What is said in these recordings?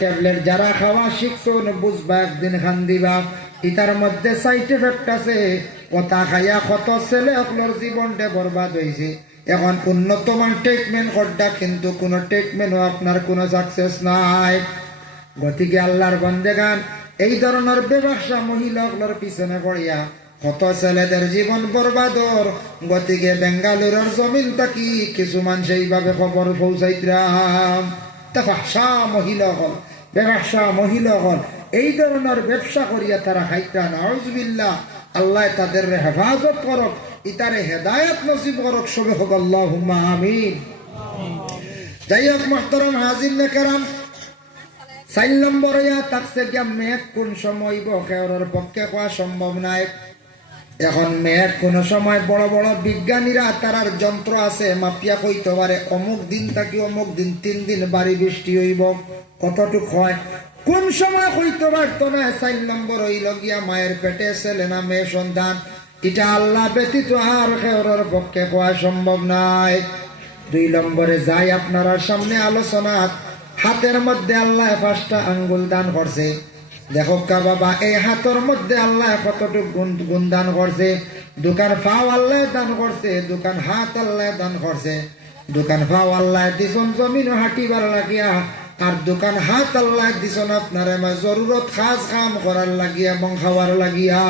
Tablet যারা খাওয়া শিখছো বুঝবা একদিন খান দিবা ইতার মধ্যে সাইড এফেক্ট আছে কথা খাইয়া কত ছেলে আপনার জীবনটা বরবাদ হয়েছে এখন উন্নত মান ট্রিটমেন্ট করটা কিন্তু কোন ট্রিটমেন্টও আপনার কোনো সাকসেস নাই গতিকে আল্লাহর বান্দেগান এই ধরনের ব্যবসা মহিলাগুলোর পিছনে পড়িয়া কত ছেলেদের জীবন বরবাদর গতিকে বেঙ্গালুরুর জমিন থাকি কিছু মানুষ এইভাবে খবর পৌঁছাইতাম ব্যবসা মহিলা হল এই ধরনের ব্যবসা করিয়া তারা খাইতা নাউজুবিল্লাহ আল্লাহ তাদের হেফাজত করক ইতারে হেদায়েত নসিব করক সবে হোক আল্লাহুম্মা আমিন। যাই হোক মুহতারাম হাজিরিন কেরাম 4 নম্বরে তাকছে গিয়া মেঘ কোন সময় বকের পক্ষে কোয়া সম্ভব নাই। এখন মেঘ কোন সময় বড় বড় বিজ্ঞানীরা তারার যন্ত্র আছে মাপিয়া কইতে পারে অমুক দিন থাকি অমুক দিন 3 দিন বাড়ি বৃষ্টি হইব কতটুক হয় কোন সময় কইতে পারতো না। 4 নম্বর হইল গিয়া মায়ের পেটে ছেলে না মেয়ে সন্তান এটা আল্লাহ ব্যতীত আর কেউর পক্ষে কোয়া সম্ভব নাই। 2 নম্বরে যাই আপনারা সামনে আলোচনা হাতের মধ্যে আল্লাহ 5টা আঙ্গুল দান করছে। দেখো কা বাবা এই হাতের মধ্যে আল্লাহ কতটুকু গুণ দান করছে। দোকান ফাও আল্লাহ দান করছে, দোকান হাত আল্লাহ দান করছে। দোকান ফাও আল্লাহ দিছন জমিন হাঁটিবার লাগিয়া আর দোকান হাত আল্লাহ দিছন আপনার জরুরত খাস কাম করার লাগিয়া এবং খাওয়ার লাগিয়া।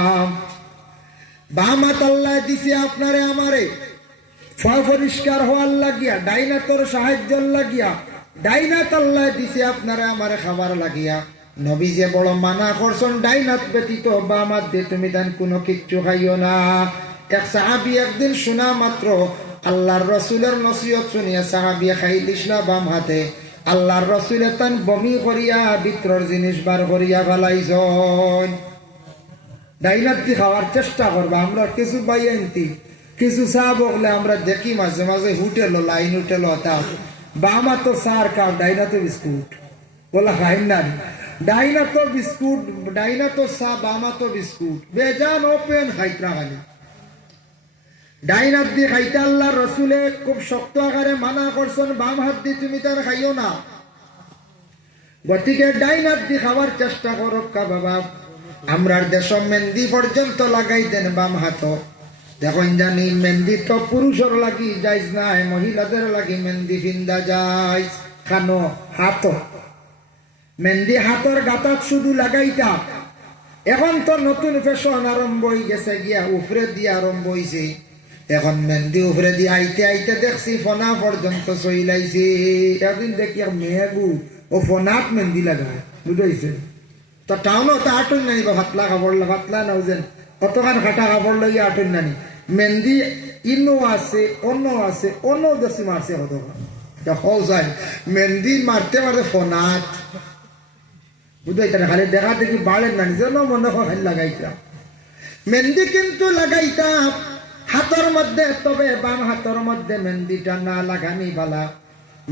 বাম হাত আল্লাহ দিছে আপনারে আমারে পরিষ্কার হওয়ার লাগিয়া, ডাইনাতর সাহায্যের লাগিয়া। ডাইনাত আল্লাহ দিছে আপনারে আমারে খাবার লাগিয়া। নবী যে বড় মানা করছেন ডাইনাত ব্যতীত বাম হাত দিয়ে তুমি দেন কোনো কিচ্ছু খাইও না। এক সাহাবী একদিন শোনা মাত্র আল্লাহর রসুলের নসিহত শুনিয়া সাহাবী খাই দিসলা বাম হাতে। আল্লাহর রসুলের তান বমি করিয়া ভিতরের জিনিস বার করিয়া ফেলাইছেন। ডাইনাত দিয়ে খাওয়ার চেষ্টা করবা। আমরা কিছু বাইয়ান্তি কিছু চা বকলে আমরা দেখি মাঝে মাঝে হোটেল লাইন হোটেল হতা বাম হাতো চার কাপ ডাইনাতো বিস্কুট বলা খাই না। ডাইনাতো বিস্কুট ডাইনাতো চা বাম হাতো বিস্কুট বেজান ওপেন খাইতা খালি ডাইনাত দিয়ে খাইতে আল্লাহ রসুলে খুব শক্ত আকারে মানা করছেন বাম হাত দিয়ে তুমি তার খাইও না। গতিকে ডাইনাত দিয়ে খাওয়ার চেষ্টা করো কা বাবা। আমরার দেশ মেহেন্দি পর্যন্ত লাগাই দেন বাম হাত। দেখুন জানি মেহেন্দি তো পুরুষের লাগি যাইজ নাই, মহিলাদের লাগি মেহেন্দি ফিন্দা যায় খানো হাত। মেহেন্দি হাতের গাতাত শুধু লাগাইতা। এখন তো নতুন ফ্যাশন আরম্ভ হয়ে গেছে গিয়া উপরে দিয়ে আরম্ভ হয়েছে। এখন মেহেন্দি উপরে দিয়ে আইতে আইতে দেখছি ফোনা পর্যন্ত চইলাইছে। একদিন দেখি মেয়েগু ও ফোনাত মেহেন্দি লাগায় বুঝাইছে। তো টাউনও তো আটন নানি বা ভাতলা কাপড় ভাতলা নাও যেন কতখান খাটা কাপড় লইয়া আটন নানি মেহেন্দি ইনো আছে অন্য আছে অন্য দেশি মারছে কতক্ষণ মেহেন্দি মারতে মারতে ফোনাত বুঝাইতে খালি দেখা দেখি বাড়েন নানি যেন মনে হয় লাগাইতাম মেহেন্দি কিন্তু লাগাইতাম হাতের মধ্যে। তবে বাম হাতের মধ্যে মেহেন্দিটা না লাগানি বালা।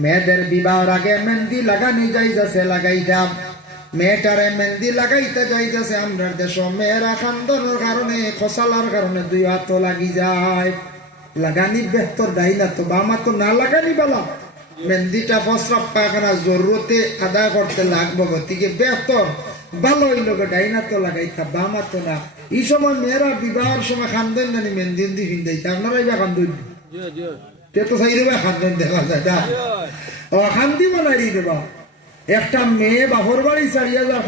মেয়েদের বিবাহের আগে মেহেন্দি লাগানি যাইতেছে লাগাইতাম। মেয়েটারে মেহেন্দি লাগাইতে যাইতেছে আমরা দেশ মেয়েরা খান্দনের কারণে খসালার কারণে 2 হাত লাগি যায়। লাগানি বেহতর ডাইনা তো বাম হাত না লাগানি বালা। মেহেন্দিটা প্রস্রাব পায়খানা জরুরতে আদায় করতে লাগবো গতিকে বেহতর ভালো হইল ডাইনা তো লাগাইতা বাম হাত না। এই সময় মেয়েরা বিবাহের সময় খান্দন নানি মেহেন্দি ফিন্দাইতা। আপনারা এবার খান্দন তো চাই দেবা খান্দন দেখা যায় ও খান্দি বানাই দেবা। একটা মেয়ে বাপর বাড়ি 4,000